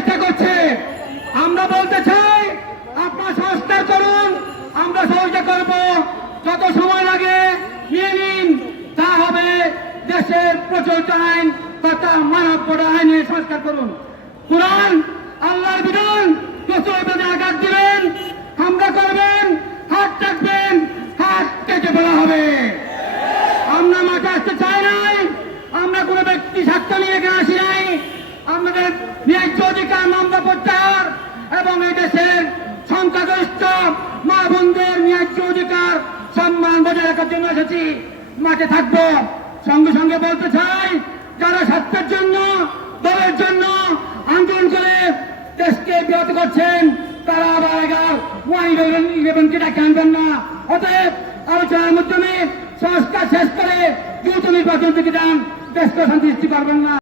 চেষ্টা করছে। আমরা বলতে চাই আপনারা সংস্কার করুন, আমরা সহযোগিতা করব। যত সময় লাগে নিয়ে নিন, তা হবে দেশের প্রচলিত আইন তথা মানব আইনে সংস্কার করুন। কোরআন আল্লাহর বিধান প্রচলিত আঘাত দিবেন, হামলা করবেন, হাত থাকবেন, হাত কেটে ফেলা হবে। আমরা মাঠে আসতে চাই নাই, আমরা কোনো ব্যক্তি স্বার্থ নিয়ে এখানে আসি নাই। আমাদের ন্যায্য অধিকার মামলা প্রত্যাহার এবং এই দেশের সংখ্যাগরিষ্ঠ মা বোনদের ন্যায্য অধিকার সম্মান বজায় রাখার জন্য এসেছি। মাঠে থাকবো। সঙ্গে সঙ্গে বলতে চাই, যারা স্বার্থের জন্য দলের জন্য আন্দোলন করে দেশকে বিরত করছেন, তারা আবার 111কে ডাকে আনবেন না। অতএব আলোচনার মাধ্যমে সংস্কার শেষ করে দ্রুত নির্বাচন থেকে যান, দেশকে শান্তি সৃষ্টি করবেন না।